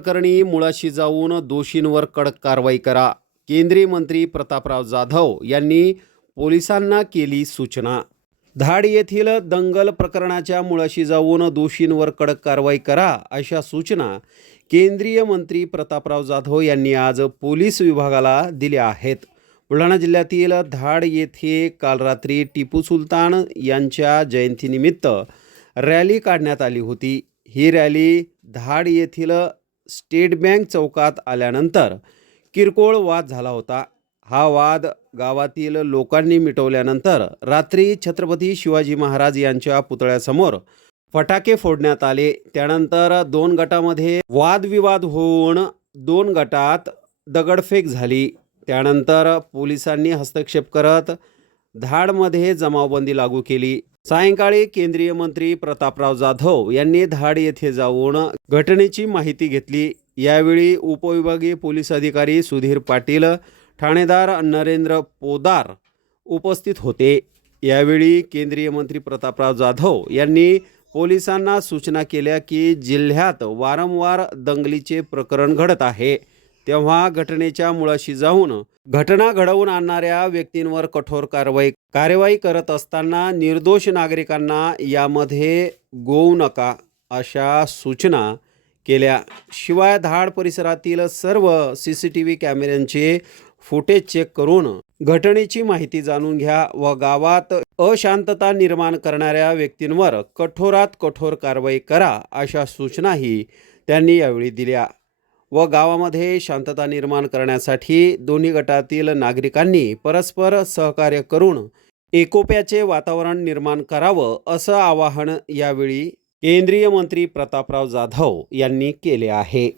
प्रकरणी मुळाशी जाऊन दोषींवर कडक कारवाई करा. केंद्रीय मंत्री प्रतापराव जाधव यांनी पोलिसांना केली सूचना. धाड येथील दंगल प्रकरणाच्या मुळाशी जाऊन दोषींवर कडक कारवाई करा अशा सूचना केंद्रीय मंत्री प्रतापराव जाधव यांनी आज पोलीस विभागाला दिल्या आहेत. बुलढाणा जिल्ह्यातील धाड येथे काल रात्री टिपू सुलतान यांच्या जयंतीनिमित्त रॅली काढण्यात आली होती. ही रॅली धाड येथील स्टेट बँक चौकात आल्यानंतर किरकोळ वाद झाला होता. हा वाद गावातील लोकांनी मिटवल्यानंतर रात्री छत्रपती शिवाजी महाराज यांच्या पुतळ्यासमोर फटाके फोडण्यात आले. त्यानंतर दोन गटामध्ये वादविवाद होऊन दोन गटात दगडफेक झाली. त्यानंतर पोलिसांनी हस्तक्षेप करत धाडमध्ये जमावबंदी लागू केली. सायंकाळी केंद्रीय मंत्री प्रतापराव जाधव यांनी धाड येथे जाऊन घटनेची माहिती घेतली. यावेळी उपविभागीय पोलीस अधिकारी सुधीर पाटील ठाणेदार नरेंद्र पोदार उपस्थित होते. यावेळी केंद्रीय मंत्री प्रतापराव जाधव यांनी पोलिसांना सूचना केल्या की जिल्ह्यात वारंवार दंगलीचे प्रकरण घडत आहे. तेव्हा घटनेच्या मुळाशी जाऊन घटना घडवून आणणाऱ्या व्यक्तींवर कठोर कारवाई कार्यवाही करत असताना निर्दोष नागरिकांना यामध्ये गोवू नका अशा सूचना केल्या. शिवाय धाड परिसरातील सर्व सी सी टी व्ही कॅमेऱ्यांचे फुटेज चेक करून घटनेची माहिती जाणून घ्या व गावात अशांतता निर्माण करणाऱ्या व्यक्तींवर कठोरात कठोर कारवाई करा अशा सूचनाही त्यांनी यावेळी दिल्या. व गावामध्ये शांतता निर्माण करण्यासाठी दोन्ही गटातील नागरिकांनी परस्पर सहकार्य करून एकोप्याचे वातावरण निर्माण करावं असं आवाहन यावेळी केंद्रीय मंत्री प्रतापराव जाधव यांनी केले आहे.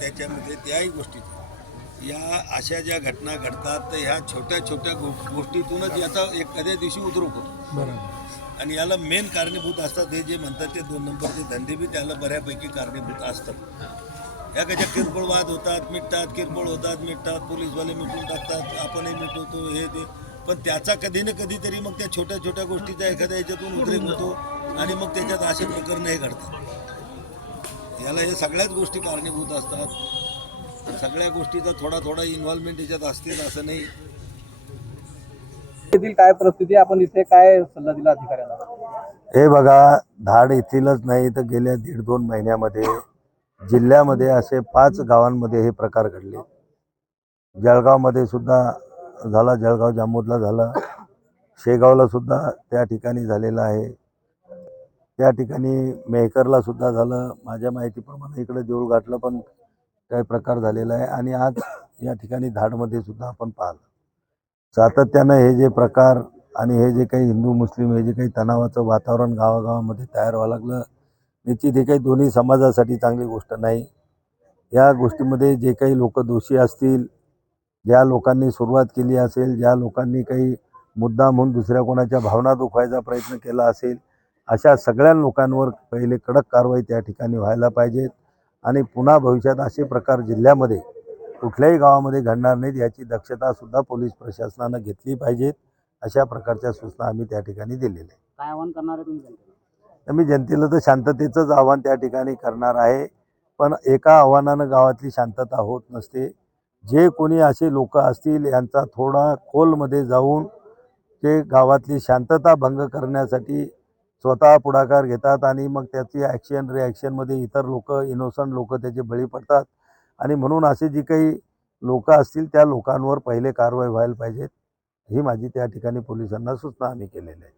त्याच्यामध्ये त्याही गोष्टी. या अशा ज्या घटना घडतात तर ह्या छोट्या छोट्या गो गोष्टीतूनच याचा एखाद्या दिवशी उद्रूक होतो. बरोबर. आणि याला मेन कारणीभूत असतात हे जे म्हणतात ते दोन नंबरचे धंदे बी त्याला बऱ्यापैकी कारणीभूत असतात. या कशा किरकोळ वाद होतात मिटतात किरकोळ होतात मिटतात पोलीसवाले मिटून टाकतात आपणही मिटवतो हे ते. पण त्याचा कधी ना कधीतरी मग त्या छोट्या छोट्या गोष्टीचा एखाद्या याच्यातून उद्रेक होतो आणि मग त्याच्यात असे प्रकरण हे घडतात. याला हे सगळ्याच गोष्टी कारणीभूत असतात. सगळ्या गोष्टीचा थोडा थोडा इन्व्हॉल्वमेंट याच्यात असतील असं नाही. येथील काय परिस्थिती? आपण इथे काय सल्ला दिला अधिकाऱ्यांना? हे बघा धाड येथीलच नाही तर गेल्या दीड दोन महिन्यामध्ये जिल्ह्यामध्ये असे पाच गावांमध्ये हे प्रकार घडले. जळगावमध्ये सुद्धा झाला जळगाव जामोदला झाला. शेगावला सुद्धा त्या ठिकाणी झालेलं आहे. त्या ठिकाणी मेहकरला सुद्धा झालं. माझ्या माहितीप्रमाणे इकडे देऊळघाटला पण काही प्रकार झालेला आहे आणि आज या ठिकाणी धाडमध्ये सुद्धा आपण पाहिलं. सातत्यानं हे जे प्रकार आणि हे जे काही हिंदू मुस्लिम हे जे काही तणावाचं वातावरण गावागावामध्ये तयार व्हावं लागलं निश्चित हे काही दोन्ही समाजासाठी चांगली गोष्ट नाही. या गोष्टीमध्ये जे काही लोक दोषी असतील ज्या लोकांनी सुरुवात केली असेल ज्या लोकांनी काही मुद्दा म्हणून दुसऱ्या कोणाच्या भावना दुखवायचा प्रयत्न केला असेल अशा सगळ्या लोकांवर पहिले कडक कारवाई त्या ठिकाणी व्हायला पाहिजेत. आणि पुन्हा भविष्यात असे प्रकार जिल्ह्यामध्ये कुठल्याही गावामध्ये घडणार नाहीत याची दक्षतासुद्धा पोलीस प्रशासनानं घेतली पाहिजेत. अशा प्रकारच्या सूचना आम्ही त्या ठिकाणी दिलेल्या आहेत. काय आवाहन करणार आहे तुम्ही तर मी जनतेला तर शांततेचंच आव्हान त्या ठिकाणी करणार आहे. पण एका आव्हानानं गावातली शांतता होत नसते. जे कोणी असे लोक असतील यांचा थोडा खोलमध्ये जाऊन ते गावातली शांतता भंग करण्यासाठी स्वतः पुढाकार घेतात आणि मग त्याची ॲक्शन रिॲक्शनमध्ये इतर लोक इनोसंट लोक त्याचे बळी पडतात. आणि म्हणून असे जी काही लोक असतील त्या लोकांवर पहिले कारवाई व्हायला पाहिजेत. ही माझी त्या ठिकाणी पोलिसांना सूचना आम्ही केलेली आहे.